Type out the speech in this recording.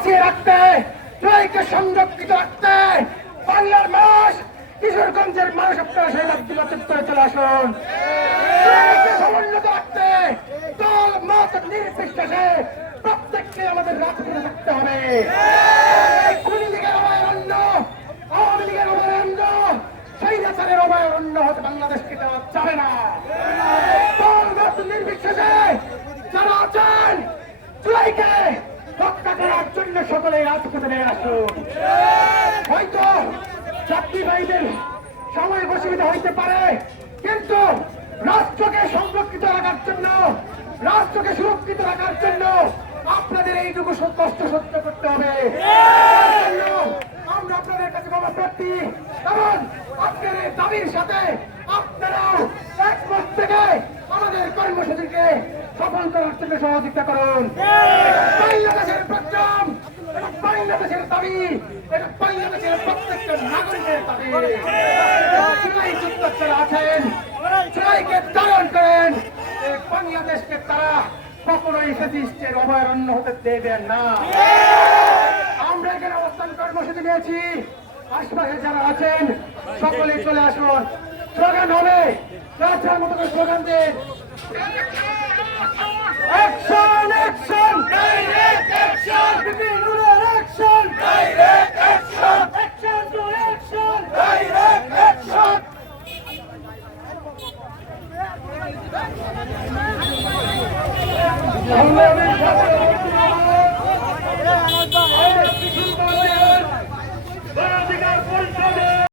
বাঁচিয়ে রাখতে, জুলাইকে সংরক্ষিত রাখতে বাংলার মানুষ, কিশোরগঞ্জের মানুষ আপনারা সেই রাজ্যে চলে আসুন। জুলাইকে সমুন্নত রাখতে দল মত নির্বিশেষে প্রত্যেককে আমাদের রাজপথে থাকতে হবে। খুনি লীগের অভয়ারণ্য, আওয়ামী লীগের অভয়ারণ্য, স্বৈরাচারের অভয়ারণ্য হতে বাংলাদেশকে দেওয়া যাবে না। দল মত নির্বিশেষে যারা আছেন জুলাইকে রক্ষা করার জন্য সকলে রাজপথে নিয়ে আসুন। হয়তো চাকরি ভাইদের সময় অসুবিধা হইতে পারে, কিন্তু রাষ্ট্রকে সংরক্ষিত রাখার জন্য, রাষ্ট্রকে সুরক্ষিত রাখার জন্য আপনাদের এইটুকু কষ্ট সহ্য করতে হবে। আমরা আপনাদের কাছে বাবা প্রার্থী, কারণ আপনার এই দাবির সাথে আপনারাও একমত থেকে আমাদের কর্মসূচিকে সফল করার জন্য সহযোগিতা করুন। বাংলাদেশের প্রোগ্রাম, বাংলাদেশের দাবি, এটা বাংলাদেশের প্রত্যেকটা নাগরিকের দাবি। জুলাই যুদ্ধ আছেন, জুলাইকে ধারণ করেন, বাংলাদেশকে তারা কখনোই ফ্যাসিস্টের অভয়ারণ্য হতে দেবেন না। আমরা এখানে অবস্থান কর্মসূচি নিয়েছি, আশপাশে যারা আছেন সকলে চলে আসুন। স্লোগান হবে, রাজার মতো করে স্লোগান দেন, অ্যাকশন অ্যাকশন ডাইরেক্ট অ্যাকশন, বিপিনুরের action direct action, action to action direct action.